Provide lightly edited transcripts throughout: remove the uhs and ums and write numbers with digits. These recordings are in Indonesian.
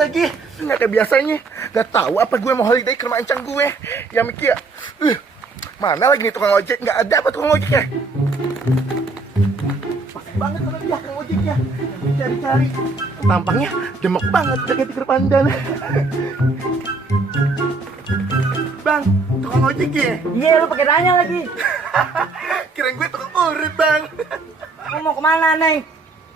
lagi. Nggak kayak biasanya. Gak tahu apa gue mau holiday ke rumah encang gue. Yang mikir, mana lagi nih tukang ojek? Nggak ada apa tukang ojeknya? Pas banget sama dia tukang ojeknya. Cari-cari. Tampangnya demek banget udah kayak tikar pandan. Bang, tukang ojek ya? Iya, lu pakai nanya lagi. Kirain gue tukang urut, Bang. Lu mau kemana, Neng?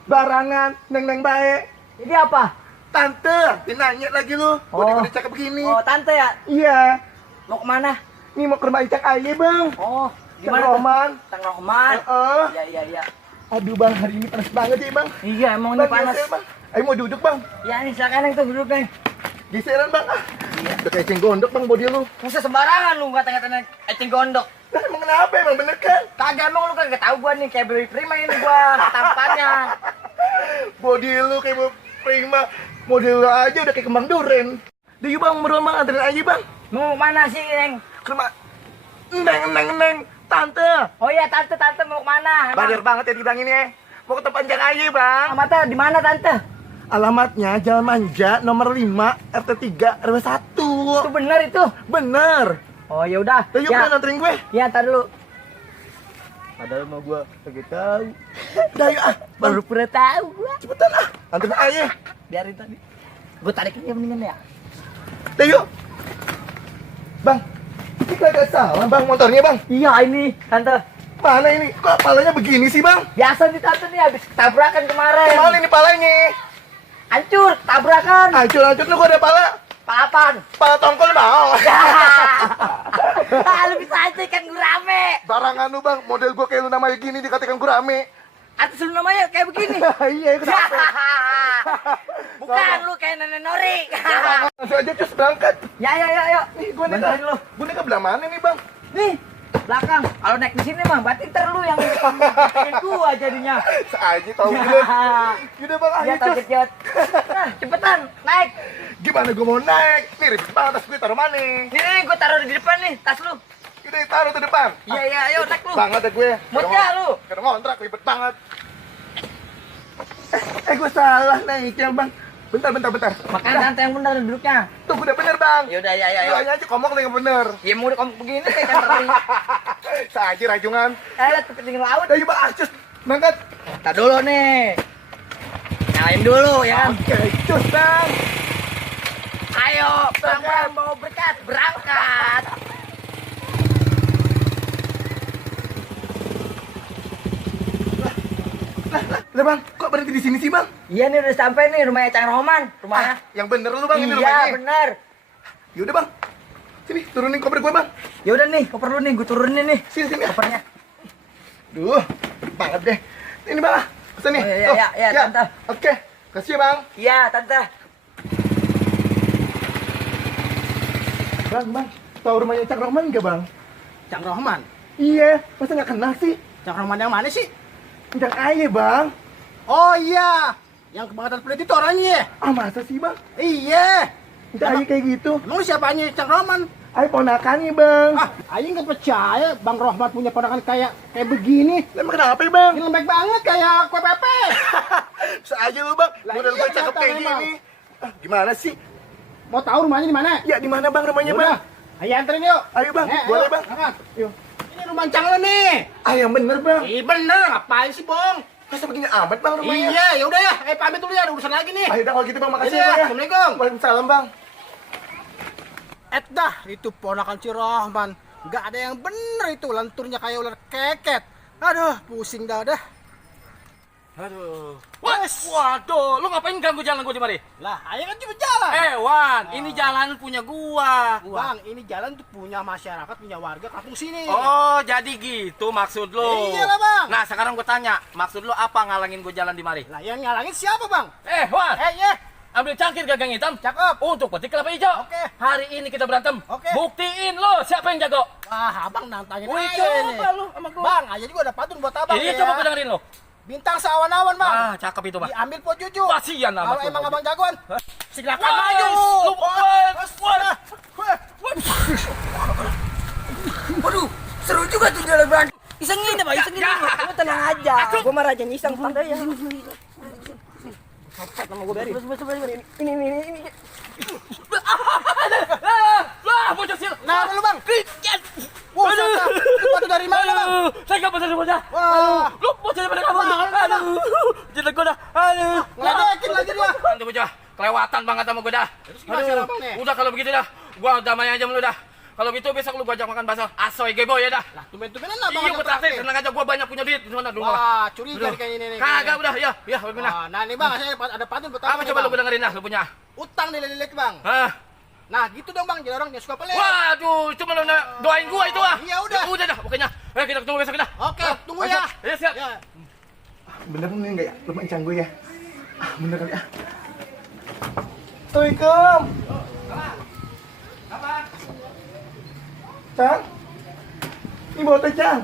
Barangan, neng baik. Jadi apa? Tante, dia nanya lagi lu. Udah cakep begini. Oh, tante ya? Iya. Mau kemana? Nih mau ke rumah Icak Aye, Bang. Oh, Cang gimana? Roman. Cang Roman. Heeh. Iya. Aduh, Bang, hari ini panas banget ya, Bang. Iya, emang ini Bang, panas. geser, Bang. Ayo mau duduk, Bang. Ya, ini silakan Neng tuh duduk, Neng. Geseran, Bang. Udah kayak eceng gondok, Bang, body lu. Masa sembarangan lu kata-kata eceng gondok. Nah, emang kenapa? Emang bener kan? Kagak emang lu kagak tahu gua nih kayak beli prima ini gua tampannya. Body lu kayak mau prima. Model lu aja udah kayak kembang duren. Udah yuk, Bang, beruan, Bang. Anterin aja, Bang. Mau mana sih, Neng? Ke rumah Neng. Tante. Oh iya, tante mau kemana? Badar banget ya dibilangin ya. Mau ke tempat Icak Aye, Bang. Alamatnya di mana, tante? Alamatnya Jalan Manja nomor 5 RT 3 RW 1. Itu bener itu. Bener. Oh, ya udah. Ayo Ya. bro, anterin gue. Ya, tar dulu. Padahal mau gue kagak tahu. Udah yuk Baru pernah tahu gua. cepetan anterin aja. Biarin tadi. Gua tarik aja mendingan ya. Udah yuk. Bang, ini kagak salah bang motornya bang. Iya, ini tante. Mana ini? Kok palanya begini sih bang? Biasa nih tante nih habis tabrakan kemarin. Mana ini palanya? Hancur, tabrakan. Hancur lu kok ada pala? Papan. Pala tongkol mau. Lu bisa aja ikan gurame. Barangan lu bang, model gue kayak lu namanya gini dikatakan gurame. Atas lu namanya kayak begini. Iya, kenapa? Bukan lu kayak nenek Nori. Langsung aja cus berangkat. Ya. Nih gue nih Bantuin lu. Gue nih ke belah mana nih bang? Nih, belakang. Kalau naik di sini mah berarti ntar lu yang bikin gua jadinya. Seaja tau gue. Yaudah bang, ayo Iya, cus. terkejut. Nah, cepetan, naik. Gimana gue mau naik? Nih ribet banget tas gue taruh mana? Nih, gua taruh di depan nih, tas lu. Yaudah taruh ke depan. Iya, ayo naik lu. Banget ya gue. Moodnya lu. Karena ngontrak ribet banget. Gue salah naiknya bang. Bentar. Makanya tante yang benar duduknya. Tuh udah bener bang. Yaudah, Lu ayo. aja komok yang bener. Ya mau kamu begini kayak cari. Saja rajungan. Lihat ketinggian laut. Udah yuk bang, cus. Berangkat. Tar dulu nih. Nyalain dulu ya kan. Oke, cus bang. Ayo, pelan-pelan bawa berkat, berangkat. Lah bang, kok berhenti di sini sih bang? Iya nih udah sampai nih rumahnya Cang Roman, rumahnya. Yang bener lu bang, ini Iya, rumahnya. bener. Yaudah bang. Sini, turunin koper gue bang. Ya udah nih, koper lu nih, gue turunin nih. Sini. Kopernya. Duh, banget deh. Ini bang, pesan nih. Oh, iya, Tuh, iya, Tante. Oke, kasih ya bang. Iya, tante. Bang, tahu rumahnya Cak Roman nggak bang? Cang Rohman. Iya, masa nggak kenal sih? Cang Rohman yang mana sih? Cak Aye bang. Oh iya, yang kebangetan pelit itu orangnya. Masa sih bang? Iya. Cak Aye kayak gitu. Emang lu siapanya Cang Rohman? Aye ponakannya bang. Ayo nggak percaya Bang Rohman punya ponakan kayak begini. Emang kenapa ya bang? Ini lembek banget kayak kue pepe. Bisa aja lu bang, Lah model iya, gue cakep kenapa kayak emang? gini. Gimana sih? Mau tahu rumahnya di mana? Ya di mana bang rumahnya Udah. bang? Ayo anterin yuk. Ayo bang, boleh bang. Yuk. Ini rumah Cang lo nih. Yang bener bang. Bener, ngapain sih Bong? Masa begini amat bang rumahnya? Iya, ya udah ya. Pamit dulu ya, ada urusan lagi nih. Ayo dah kalau gitu bang, makasih Iya, ya bang ya. Assalamualaikum. Waalaikumsalam bang. Dah, itu ponakan si Rohman. Nggak ada yang bener itu, lenturnya kayak ular keket. Aduh, pusing dah. Aduh. Waduh, lu ngapain ganggu jalan gua di mari? Lah, ayo kan cuma jalan. Wan, ini jalan punya gua. Bang, ini jalan tuh punya masyarakat, punya warga kampung sini. Oh, jadi gitu maksud lu. Iyalah, Bang. Nah, sekarang gua tanya, maksud lu apa ngalangin gua jalan di mari? Lah, yang nyalangin siapa, Bang? Wan, Ya. ambil cangkir gagang hitam. Cakep. Untuk petik kelapa hijau. Oke. Hari ini kita berantem. Oke. Buktiin lo siapa yang jago. Wah, abang nantangin Wih, aja coba nih. lu sama gua. Bang, aja juga ada patun buat abang. Iya, ya. coba gua dengerin lo. Bintang seawan-awan, Bang. Cakep itu, Bang. Diambil po jujur. Kasihan amat Kalau lu, emang Bang. abang jagoan, silakan Wah, maju. lu, Waduh, seru juga tuh jalan bang. Isengin apa? Isengin dulu. Lu tenang aja. Gua mah rajanya iseng santai ya. Cepat nama gue beri. Ini. Lah, bocah sil. Nah, lu bang. Wah, sepatu dari mana bang? Saya enggak pasal bocah. Wah. Lu bocah daripada kamu. Aduh. Jadi gua dah. Aduh. Ngeledekin lagi dia. Nanti bocah. Kelewatan banget sama gua dah. gimana sih abang nih? Udah kalau begitu dah. Gua damai aja lu dah. Kalau gitu besok lu gua ajak makan bakso asoy gebo ya dah. Lah, tumben-tumbenan abang. Iya, ajak gua traktir. traktir. Tenang aja, gua banyak punya duit. Di sana dulu. Wah, curiga nih kayaknya nih. Kagak udah, ya. Ya, benar. Wah, nah nih bang, saya ada pantun buat Apa nih, coba lu Bang. dengerin dah lu punya? Utang lilit bang. Hah? Nah, gitu dong bang, jadi orang yang suka pelit. Waduh, cuma lu doain gua itu ah. Iya, udah. Udah dah, pokoknya. Kita ketemu besok dah. Oke, tunggu ya. Ya, siap. Ya. Bener nih enggak ya? Lupa encang gue ya. Bener kali ah. Assalamualaikum. Apa? Cang. Ini Boto, Cang.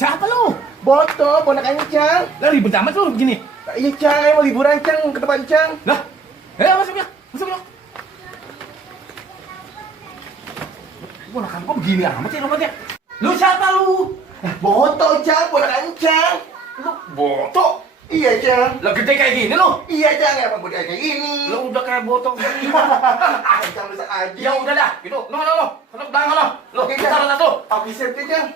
Siapa lu? Boto, ponakannya Cang. Lah ribet amat lu begini. Iya, Cang. Ayo mau liburan, Cang. Ke depan, Cang. Lah. Masuk ya. Masuk ya. Ponakan kok begini amat sih rumahnya? Lu siapa lu? Boto, Cang. Ponakannya Cang. Lu botok. Iya, Cang. Lah gede kayak gini lu. Iya, Cang. Emang gue kayak gini. Lu udah kayak botok gini. Cang bisa aja. Ya udah dah, gitu. Lu. Lu belakang lu. Lu Oke, kita Cang. satu. Tapi safety, Cang.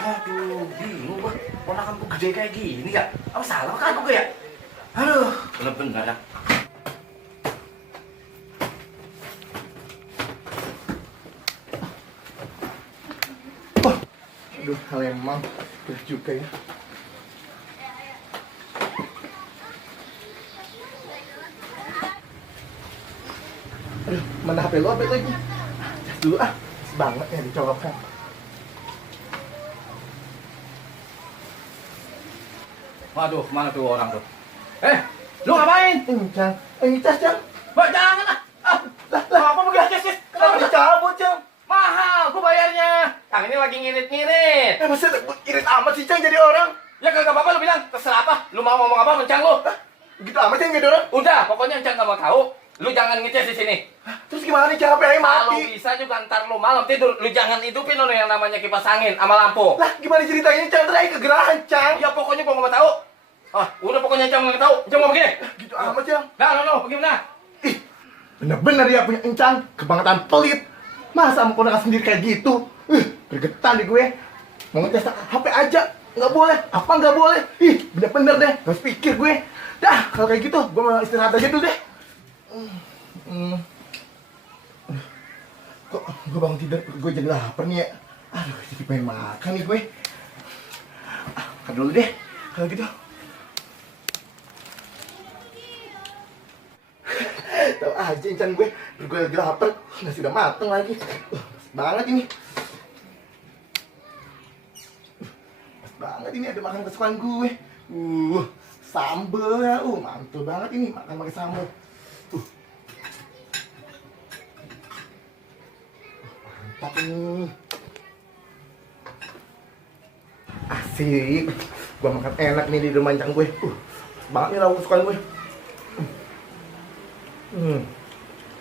Aduh, bingung gua. Ponakan gua gede kayak gini ya. Apa salah kan gua ya? Aduh, bener-bener dah. Aduh, Lembang. Bener juga ya. Aduh, mana HP lu update lagi? Cas dulu ah. Banget ya dicolokkan. Waduh, mana tuh orang tuh? Lu ngapain? Ini Cang. Ini cas, Cang. Wah, jangan ah. Lah, Apa begitu sih? kenapa dicabut, Cang? Mahal, gua bayarnya. Yang ini lagi ngirit-ngirit. Masa irit amat sih, Cang, jadi orang? Ya kagak apa-apa lu bilang, terserah apa. Lu mau ngomong apa, mencang lu. Begitu amat Cang jadi orang? Udah, pokoknya Encang nggak mau tahu. Lu jangan ngeces di sini. Terus gimana nih, Cang? HP aja Kalau mati. bisa juga ntar lu malam tidur, lu jangan hidupin lu yang namanya kipas angin sama lampu. Lah, gimana ceritanya, Cang? Terakhir kegerahan, Cang. Ya pokoknya gua nggak mau tahu. Udah pokoknya Encang nggak tahu. Encang mau begini. Gitu amat, Cang. Nah, bagaimana? Ih, bener-bener ya punya Encang. Kebangetan pelit. Masa mau ponakan sendiri kayak gitu? Gregetan di gue. Mau ngetes HP aja. Nggak boleh. Apa nggak boleh? Ih, bener-bener deh. Gak harus pikir gue. Dah, kalau kayak gitu, gue mau istirahat aja dulu deh. Kok gue bangun tidur, gue jadi lapar nih ya. Aduh, jadi pengen makan nih gue. Makan dulu deh, kalau gitu. Tahu aja Incan gue lagi lapar, nasi udah mateng lagi. Pas banget ini. Pas banget ini ada makan kesukaan gue. Sambel ya, mantul banget ini makan pakai sambel. Mantap ini. Asik. Gua makan enak nih di rumah Incan gue. Banget nih lauk kesukaan gue.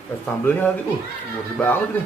Ada sambelnya lagi, gurih banget nih.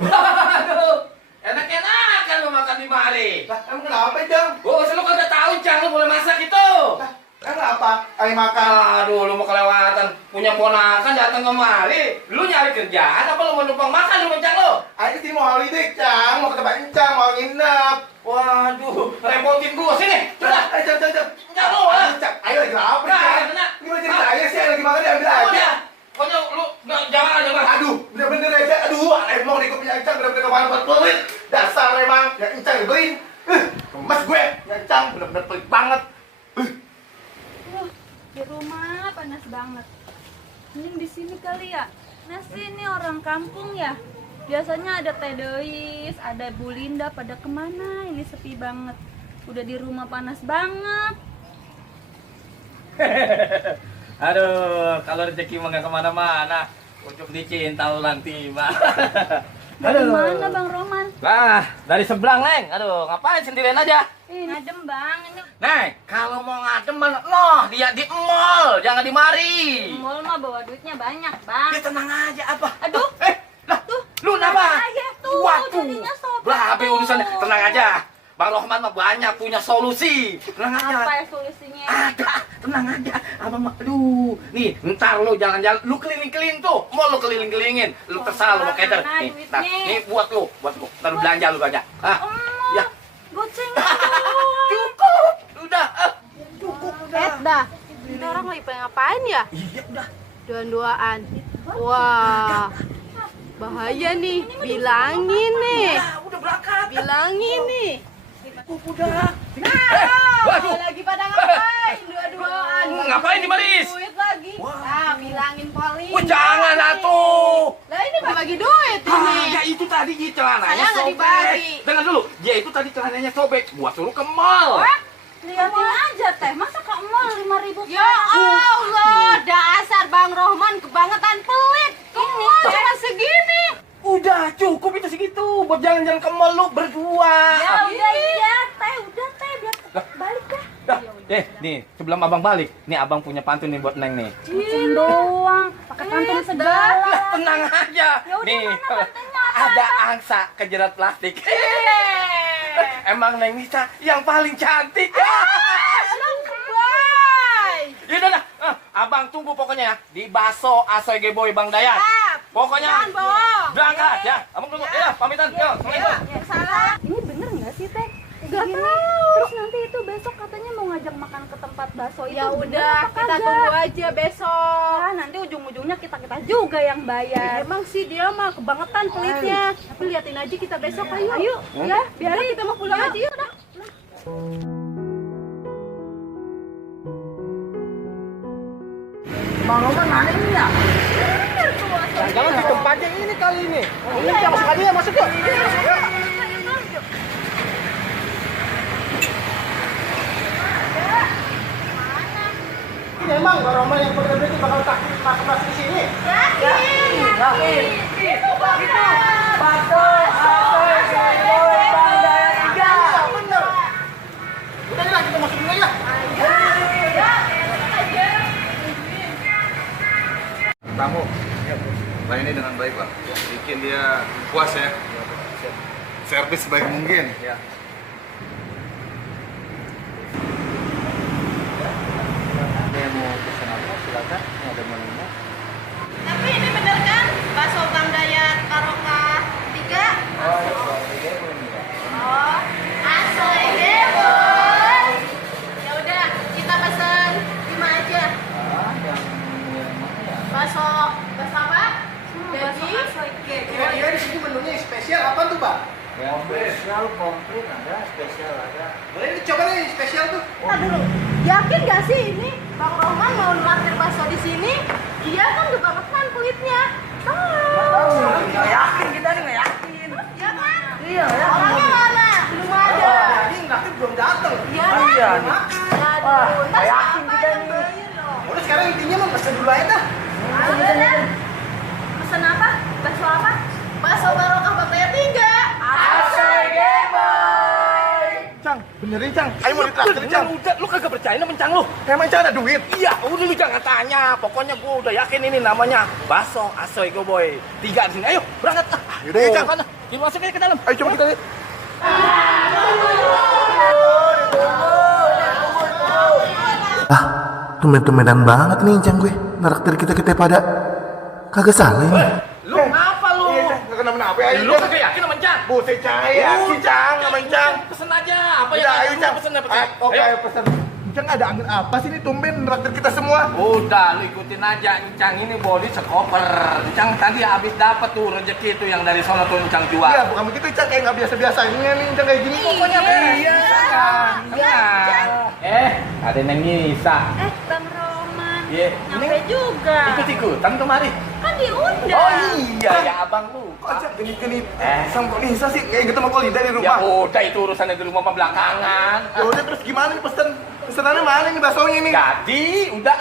Aduh, enak-enakan lu makan di mari. Lah, emang kenapa, Cang? Lu kagak tahu, Cang, lu boleh masak itu. Lah, kenapa? Ayo makan. Aduh, lu mau kelewatan. Punya ponakan datang kemari. Lu nyari kerjaan apa lu mau numpang makan lu, Cang lu? Ayo kesini mau holiday, Cang. Mau ke tempat Encang, mau nginep. Waduh, repotin gua sini. Sudah. Ayo, Cang. Cang lu, Cang, ayo lagi lapar, Nah, Cang. kena. Gimana ceritanya sih? Lagi makan diambil aja. Udah. Pokoknya lu jangan. Aduh, bener-bener ya, Cang. Aduh, emang nih gue punya Encang bener-bener kemana buat pelit. Dasar emang, ya Encang nyebelin. Kemas gue, ya Encang bener-bener pelit banget. Di rumah panas banget. Mending di sini kali ya. Nasi ini orang kampung ya. Biasanya ada Teh Deis, ada Bu Linda, pada kemana? Ini sepi banget. Udah di rumah panas banget. Aduh, kalau rezeki mah nggak kemana-mana. Ujung dicinta ulang tiba. Dari mana Bang Roman? Lah, dari seberang, Neng. Aduh, ngapain sendirian aja? Ngadem Bang, ini Neng, kalau mau ngadem mah, dia di mall, jangan di mari. mall mah bawa duitnya banyak Bang. Ya tenang aja apa? Aduh, Lah, tuh, lu kenapa? ayah tuh, Waduh, jadinya sobek lah, tuh. urusan tenang aja. Bang Rohman mah banyak punya solusi. Tenang aja. Apa ya solusinya? Ada, tenang aja. Abang mah, aduh. Nih, ntar lu jalan-jalan, lu keliling-keliling tuh. Mau lu keliling-kelilingin. Lu terserah lu mau keder. Mana Nih, duitnya? nih buat lu. Ntar lu belanja lu aja. Ah, ya. Goceng. Cukup. Udah. Cukup udah. Dah, kita orang lagi pengen ngapain ya? Iya, udah. Duaan-duaan. Wah, bahaya nih. Bilangin nih. Udah berangkat. Bilangin nih. Udah. Waduh, lagi pada ngapain? Dua-duaan. Ngapain di Maris? Duit lagi. Nah, bilangin polisi. Wah, jangan atuh. Lah ini bagi duit ini. Ya itu tadi dia celananya Saya nggak sobek. dibagi. Dengar dulu, dia itu tadi celananya sobek. Gua suruh ke mall. Liatin aja teh, masa ke mall 5.000 Ya Allah, dasar Bang Rohman kebangetan pelit. Ini cuma segini. Udah cukup itu segitu buat jalan-jalan ke mall lu berdua. Ya udah iya, teh udah teh biar balik dah. Dah, nih sebelum abang balik, nih abang punya pantun nih buat Neng nih. Pantun doang, pakai pantun segala. Lah, tenang aja. Ya udah, Nih, mana pantunnya apa? ada angsa kejerat plastik. Emang Neng Nisa yang paling cantik. Yaudah dah, abang tunggu pokoknya ya di Baso Asoy Geboy Bang Dayat. Pokoknya Jangan bohong. berangkat ya. Abang tunggu. Ya, pamitan. Yo, assalamualaikum. Salah. Ini bener nggak sih teh? Nggak Gini. tahu. Terus nanti itu besok katanya mau ngajak makan ke tempat bakso itu. Ya bener udah, apa kita kagak? tunggu aja besok. Ah, nanti ujung-ujungnya kita juga yang bayar. Emang sih dia mah kebangetan pelitnya. Tapi liatin aja kita besok ayo. Ayo, ya, biarin Kita mau pulang aja yuk dah. Bang Roman mana ini ya? Jangan di tempatnya ini kali ini. Ini yang masuk aja ya, masuk yuk. Ini emang Bang Roman yang bener-bener bakal takut masuk di sini. Yakin. Itu Baso Asoy Geboy Bang Dayat 3. Bener. Udah lah kita masuk dulu ya. Tamu, layani dengan baik lah. Bikin dia puas ya. Servis sebaik mungkin. Ya. Dia mau pesan apa? Silakan. Ini ada menunya. Tapi ini bener kan? Bakso Bang Dayat Barokah 3. Oh, Asoy Geboy. Ya udah, kita pesen 5 aja. Bakso apa? Jadi, Kira-kira di sini menunya yang spesial apa tuh, Bang? Yang spesial komplit ada, spesial ada. Boleh dicoba nih yang spesial tuh. Nah dulu, yakin gak sih ini Bang Roman mau naktir bakso di sini? Dia kan kebangetan kulitnya. Nggak yakin kita nih, nggak yakin. Ya kan? Iya ya. Orangnya mana? Belum ada. Ini nanti belum datang. Iya. Iya. Aduh, ntar yakin siapa kita yang nih. bayar loh? Udah sekarang intinya mah pesen dulu aja dah. Pesen apa? Bakso apa? Bakso Barokah Bang Dayat 3. Asoy Geboy. Cang, benerin Cang. Ayo mau ditraktir Cang. Udah, lu kagak percaya sama Cang lu? Emang Cang ada duit? Iya, udah lu jangan tanya. Pokoknya gua udah yakin ini namanya Baso Asoy Geboy 3 di sini. Ayo, berangkat. Yaudah ya, Cang. Sana. Kita masuk aja ke dalam. Ayo coba kita lihat. Tumben-tumbenan banget nih Cang gue. Naraktir kita pada kagak salah ini. Lu ngapa lu? Iya Cang, gak kenapa-napa. Ayo Lu kagak yakin sama Cang? Buset Cang, yakin Cang sama Cang. Pesen aja. Apa Udah, yang ayo lu Cang. pesen apa? Oke, ayo pesen. Cang ada angin apa sih ini tumben naraktir kita semua? Udah, lu ikutin aja. Encang ini body sekoper. Encang tadi habis dapat tuh rezeki itu yang dari sono tuh Encang jual. Iya, bukan begitu Cang, kayak nggak biasa-biasanya nih Cang kayak gini pokoknya. Iya. Ada yang Nisa. Bang Roman. Iya. Nyampe juga. Ikut-ikutan kemari. Kan diundang. Oh iya, ya abang lu. Kok Cang gini-gini sama kok Nisa sih kayak gitu sama kok Linda di Ya rumah. udah itu urusannya di rumah belakangan. Ya udah terus gimana nih pesenannya mana nih baksonya nih? Jadi udah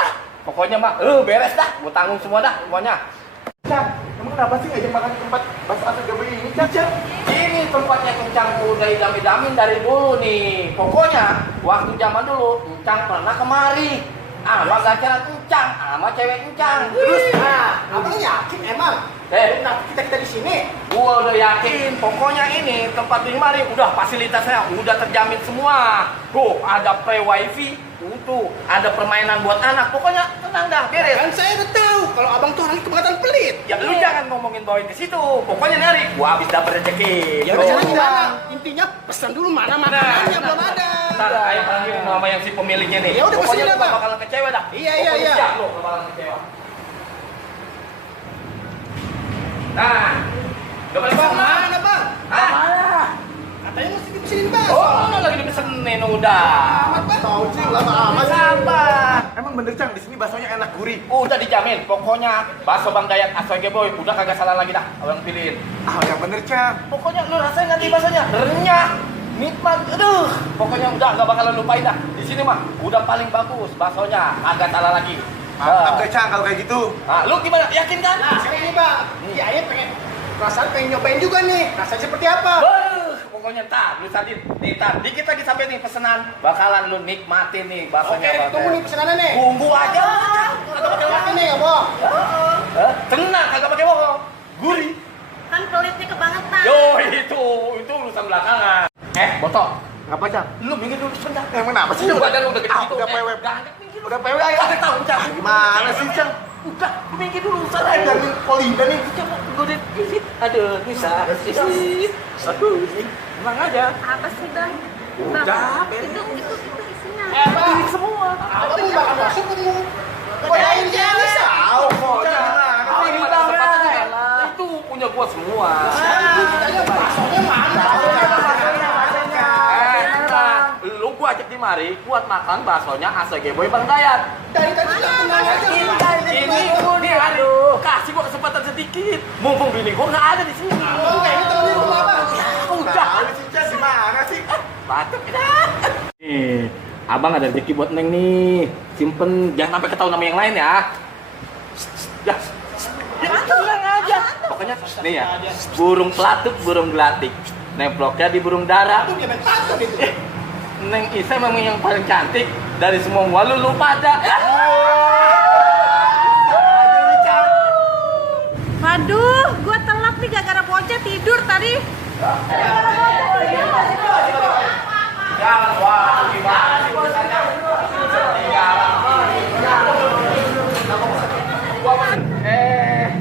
pokoknya mah beres dah, gua tanggung semua dah semuanya. Cang, emang kenapa sih ngajak makan di tempat bakso asal Geboy ini Cang? Ini tempatnya Encang udah idam-idamin dari dulu nih. Pokoknya waktu zaman dulu Encang pernah kemari. Sama ganjaran Encang, sama cewek Encang. Terus, abang yakin emang Kenapa kita di sini? Gua udah yakin, pokoknya ini tempat ini mari udah fasilitasnya udah terjamin semua. Tuh, ada pre wifi, tuh, ada permainan buat anak. Pokoknya tenang dah, beres. Kan saya udah tahu kalau abang tuh orangnya kebangetan pelit. Ya lu jangan ngomongin bawain ke situ. Pokoknya nyari, gua habis dapat rezeki. Ya udah jalan di sana. Intinya pesan dulu mana makanannya belum ada. Ntar ayo panggil sama yang si pemiliknya nih. Ya udah, pokoknya pasti lu ada, gak Bang. bakalan kecewa dah. Iya, Pokoknya iya. siap lu gak bakalan kecewa. Nah, gak boleh Bang, sama. mana bang? Hah? Katanya mesti dipesenin bakso. Oh, lagi dipesenin udah. Amat bang. Tahu sih lama amat. Sabar. Emang bener Cang, di sini baksonya enak gurih. Udah dijamin, pokoknya bakso Bang Dayat ASG Boy udah kagak salah lagi dah, abang pilihin. Ah, yang bener Cang. Pokoknya lu rasain nanti baksonya renyah, nikmat, aduh. Pokoknya udah gak bakalan lupain dah. Di sini mah udah paling bagus baksonya, kagak salah lagi. Mantap deh Cang kalau kayak gitu. Nah, lu gimana? Yakin kan? Nah, sekarang ini bang. Iya, pengen. Perasaan pengen nyobain juga nih. Rasanya seperti apa? Pokoknya ntar, lu sadin. Nih, ntar, dikit lagi sampai nih pesanan. Bakalan lu nikmatin nih Oke, baksonya. tunggu nih pesanannya nih. Tunggu aja. Kagak pakai waktu nih, abang. Tenang, kagak pakai bohong. Gurih. Kan pelitnya kebangetan. Yo, itu urusan belakangan. Botok. Apa Cang? Lu minggir dulu sebentar. Emang kenapa sih? Lu badan lu udah gede Ah, gitu. udah PW. Gandek minggir. Udah PW ayo. Kagak tahu, Cang. Gimana sih Cang? Udah, lu minggir dulu. Saya Salah. jamin Polinda nih. Gue udah gigit. Aduh, bisa. Aduh, tenang aja. Apa sih bang? Udah, Itu isinya. Bang. Semua. Abang tuh bakal masuk kamu. Godain dia bisa. Tahu kok Cang. Kalau di mana tempatnya itu punya gua semua. Kitanya baksonya mana? Lu gua ajak di mari buat makan baksonya ASG Boy Bang Dayat. Dari tadi sudah tenang aja. Ini aduh, kasih gua kesempatan sedikit. Mumpung bini gua nggak ada di sini. Bang, kayaknya tahu di rumah bang. Udah. Si Cang gimana sih? Batuk kita. Nih, abang ada rezeki buat Neng nih. Simpen, jangan sampai ketahuan nama yang lain ya. Ya, tenang aja. Pokoknya nih ya, burung pelatuk, burung gelatik. Nemploknya di burung dara. Tuh dia main pantun itu. Neng Isa memang yang paling cantik dari semua walu lu pada. Waduh, gue telat nih gara-gara bocah tidur tadi. Jangan wah, gimana sih urusannya?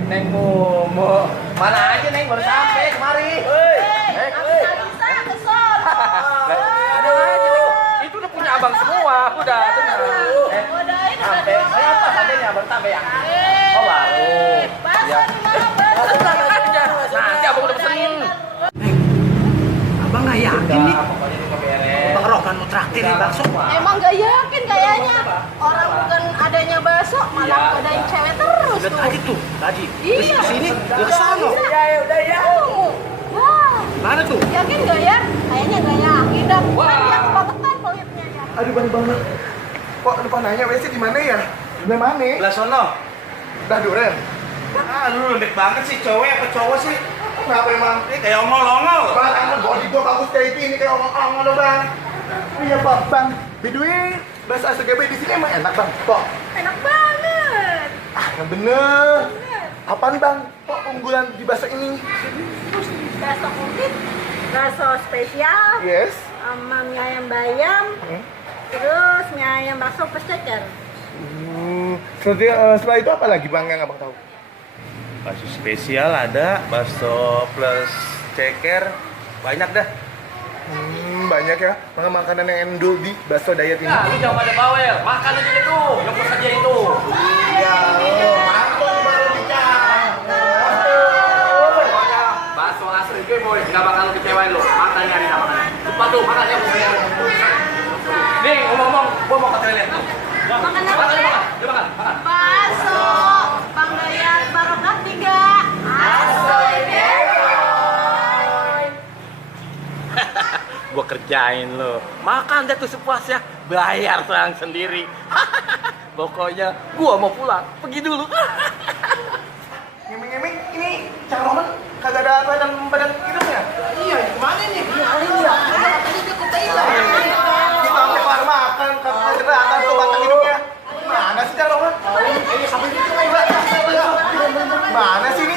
Neng Momo. Mana aja Neng baru sampai kemari. Bisa kesel. Ada aja Neng. Itu udah punya abang semua. Udah tenang. Godain Sampai berapa sampainya abang sampai ya? Oh baru. Bakso Ya. di mana bakso? Tenang aja. Nanti abang udah pesenin. Abang nggak yakin nih. Pokoknya ini mau beres. Bang Rokan mau traktir nih bakso. Emang gak yakin kayaknya. Orang bukan adanya bakso, malah godain cewek terus Lihat tuh. aja tuh tadi. Iya. Terus kesini ke sana. Udah ya. Wah, Mana tuh? yakin gak ya? Kayaknya gak yakin dah. Kan dia kebangetan pelitnya ya. Aduh banget. Kok lupa nanya WC di mana ya? Di mana? Belah sono. Udah duren. Ah, lu lembek banget sih cowok apa cowok sih? Kenapa emang? Ini kayak ongol-ongol. Bang, emang body gua bagus kayak gini kayak omong-omong dong bang. Iya Pak, Bang. By the way, bakso ASGB di sini emang enak bang. Kok? Enak banget. Ah, yang bener. Apaan bang? Kok unggulan di bakso ini? Bakso kulit, bakso spesial, Yes. sama mie ayam bayam, Hmm. terus mie ayam bakso peceker. Setelah itu apa lagi bang yang abang tahu? Bakso spesial ada, bakso plus ceker, banyak dah. Banyak ya. Makanan yang endul di bakso diet ini. Nah, ini jangan pada bawel. Makan aja itu. Yang saja itu. Iya. Mantap baru dicang. Pokoknya bakso asli gue boy, nggak bakal lu kecewain lo. Makan nyari nama. Cepat tuh, makan ya pokoknya. Nih, ngomong-ngomong, gua mau ke toilet tuh. Makan apa Makan, ya? makan. Bakso, Bang Dayat, barokah 3. Gua kerjain lo. Makan deh tuh sepuasnya. Bayar terang sendiri. Pokoknya gua mau pulang. Pergi dulu. Ngemeng-ngemeng ini Cang Roman kagak ada badan hidupnya. Iya, kemana nih? Katanya dia ke Thailand. Kita sampai kelar makan kagak gerakan tuh batang hidupnya. Mana sih Cang Roman? Sampai gitu. Mana sih ini?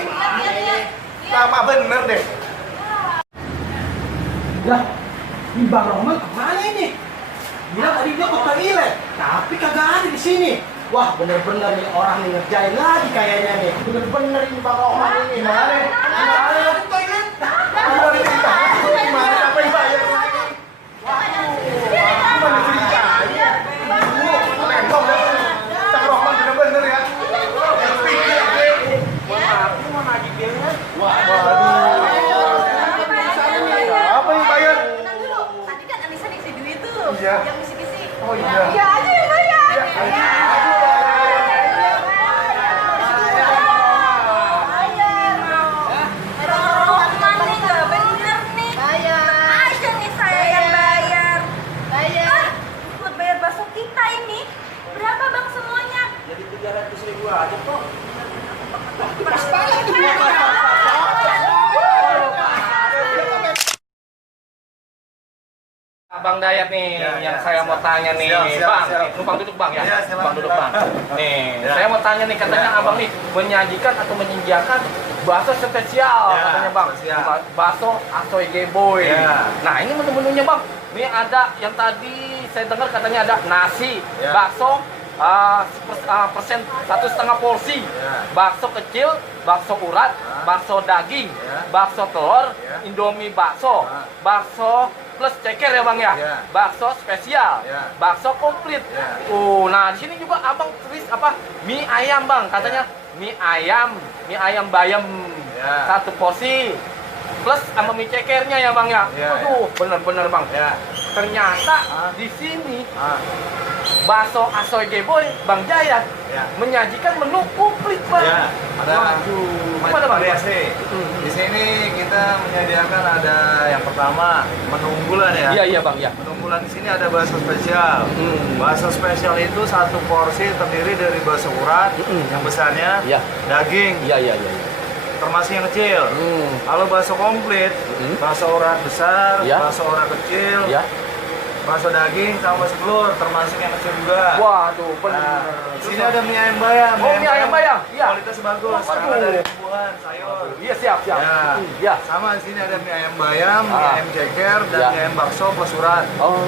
lama bener deh. Lah, ini Bang Roman kemana ini? Bilang tadi dia ke toilet, tapi kagak ada di sini. Wah, bener-bener nih orang nih ngerjain lagi kayaknya nih. Bener-bener ini Bang Roman ini. Gimana? Gimana ke toilet? Gimana siapa yang bayar lagi? Gimana ceritanya? Random ya. Cang Rohman bener-bener ya. Yang pikir deh. Maaf, ini mau nagih bilnya. Waduh. Siapa yang bayar? Tenang dulu. Tadi kan Anissa ngisi duit tuh. Iya. Yang ngisi-ngisi. Oh iya. Iya aja yang bayar. Iya. Roman nih nggak bener nih. Aja nih saya yang bayar. Buat bayar bakso kita ini. Berapa bang semuanya? Jadi 300.000 aja kok. Bang Dayat nih, yang saya mau tanya nih, Bang, numpang duduk Bang ya, numpang duduk Bang. Nih, saya mau tanya nih, katanya Abang nih menyajikan atau menyediakan bakso spesial, katanya Bang, bakso asoy geboy. Nah, ini menu-menunya Bang. Ini ada yang tadi saya dengar katanya ada nasi, bakso, persen 1,5 porsi, bakso kecil, bakso urat, bakso daging, bakso telur, indomie bakso, bakso plus ceker ya Bang ya, bakso spesial, bakso komplit. Nah di sini juga Abang tulis apa? Mie ayam Bang, katanya mie ayam bayam, 1 porsi. Plus sama mie cekernya ya Bang ya. Aduh, bener-bener Bang. Ternyata di sini bakso asoy geboy Bang Jayat menyajikan menu komplit Bang. Ada Gimana Bang? variasi. Di sini kita menyediakan ada yang pertama menu unggulan ya. Iya Bang ya. Menu unggulan di sini ada bakso spesial. Bakso spesial itu 1 porsi terdiri dari bakso urat yang besarnya, daging, Iya. termasuk yang kecil. Kalau bakso komplit, bakso urat besar, bakso urat kecil, bakso daging sama bakso telur, termasuk yang kecil juga. Waduh, bener. Nah, di sini ada mie ayam bayam. Oh, mie ayam bayam. Iya. Kualitas bagus, karena dari tumbuhan, sayur. Iya, siap. Ya. Sama di sini ada mie ayam bayam, mie ayam ceker, dan mie ayam bakso plus urat. Oh.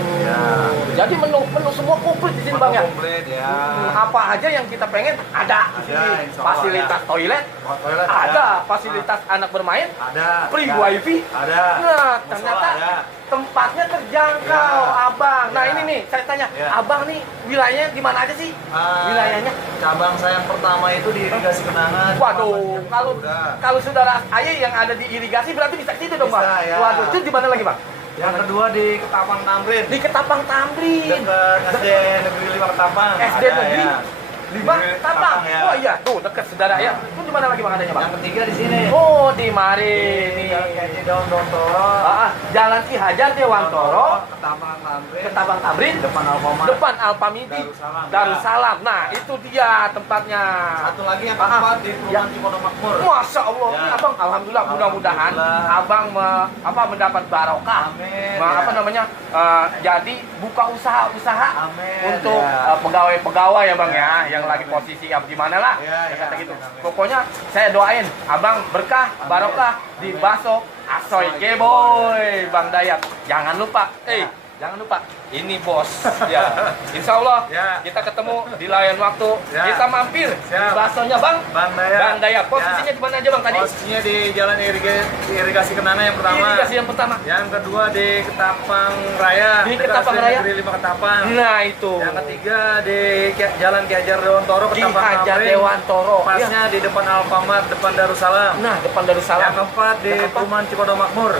Jadi menu semua komplit di sini Bang ya. Komplit ya. Apa aja yang kita pengen ada di sini. insya Allah Fasilitas toilet Toilet ada, fasilitas anak bermain, Ada. free wifi. Ada. Nah, Musola ternyata ada. tempatnya terjangkau, Abang. Nah, ini nih, saya tanya, Abang nih wilayahnya di mana aja sih? Wilayahnya? Cabang saya yang pertama itu di irigasi Kenangan. Waduh, kalau saudara saya yang ada di irigasi berarti bisa ke situ dong, Bang. Bisa, ya. Waduh, itu di mana lagi, Bang? Yang kedua di Ketapang Tamrin. Di Ketapang Tamrin. Dekat SD Negeri 5 Ketapang. SD Ada, Negeri ya. 5 Ketapang. ya. Oh iya, tuh dekat saudara ya. Itu di mana lagi Bang adanya, Bang? Yang ketiga di sini. Oh, di mari Ini nih. Daun Toro. Jalan Ki Hajar Dewantoro, Ketapang Tamrin. Ketapang Tamrin, Depan Alfamart. depan Alpamidi, Darussalam. Darussalam. Nah, itu dia tempatnya. Satu lagi yang keempat di Perumahan Cipondok Makmur. Masya Allah, ini Ya. Abang, alhamdulillah, mudah-mudahan Alhamdulillah. Abang mendapat barokah. Amin, Ya. Jadi buka usaha-usaha Amin, untuk ya. pegawai-pegawai ya Bang ya, yang lagi posisi di mana lah, Ya, kata ya, gitu. amin, amin. Pokoknya saya doain Abang berkah, barokah di bakso asoy geboy Bang Dayat. Jangan lupa, jangan lupa, ini bos. Ya, Insya Allah Ya. kita ketemu di lain waktu. Ya. Kita mampir di Siap. baksonya Bang. Bang Dayat. Bang Dayat. Posisinya di mana aja Bang tadi? Posisinya di Jalan Irigasi Kenangan yang pertama. Irigasi yang pertama. Yang kedua di Ketapang Raya. Di dekat Ketapang SD Raya. Negeri 5 Ketapang. Nah itu. Yang ketiga di Jalan Ki Hajar Dewantoro, Ki Ketapang Hajar Tamrin. Dewantoro. Pasnya di depan Alfamart, depan Darussalam. Nah depan Darussalam. Yang keempat di Yang keempat. Perumahan Cipondok Makmur.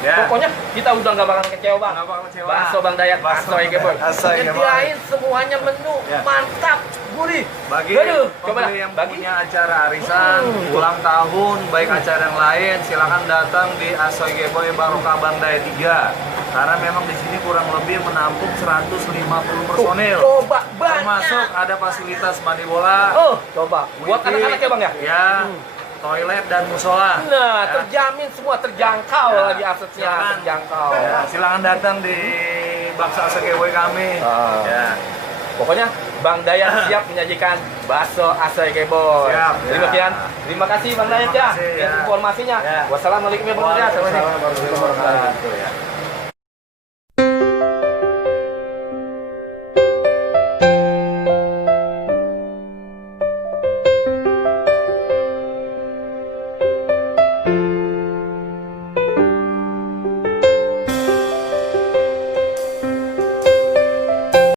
Ya. Pokoknya kita udah nggak bakal kecewa Bang. Nggak bakal kecewa. Bakso Bang Dayat, Bakso asoy geboy. Asoy geboy. Nyediain semuanya menu Ya. mantap, gurih. Bagi Aduh, coba pembeli dah. yang Bagi. punya acara arisan, ulang tahun, baik acara yang lain, silakan datang di Asoy Geboy Barokah Bang Dayat 3. Karena memang di sini kurang lebih menampung 150 personil. Coba banyak. Termasuk ada fasilitas mandi bola. Oh, coba. Buat wifi, anak-anak ya Bang ya? Ya, toilet dan musola. Nah, Ya. terjamin semua terjangkau Ya. lagi aksesnya, Silakan. terjangkau. Ya, silakan datang di Bakso Asoy Geboy kami. Ah. Ya. Pokoknya Bang Dayat siap menyajikan bakso Asoy Boy. Siap, ya. Terima kasih Bang Dayat ya, Terima kasih, ya. informasinya. Ya. Wassalamualaikum warahmatullahi wabarakatuh. Waalaikumsalam warahmatullahi wabarakatuh.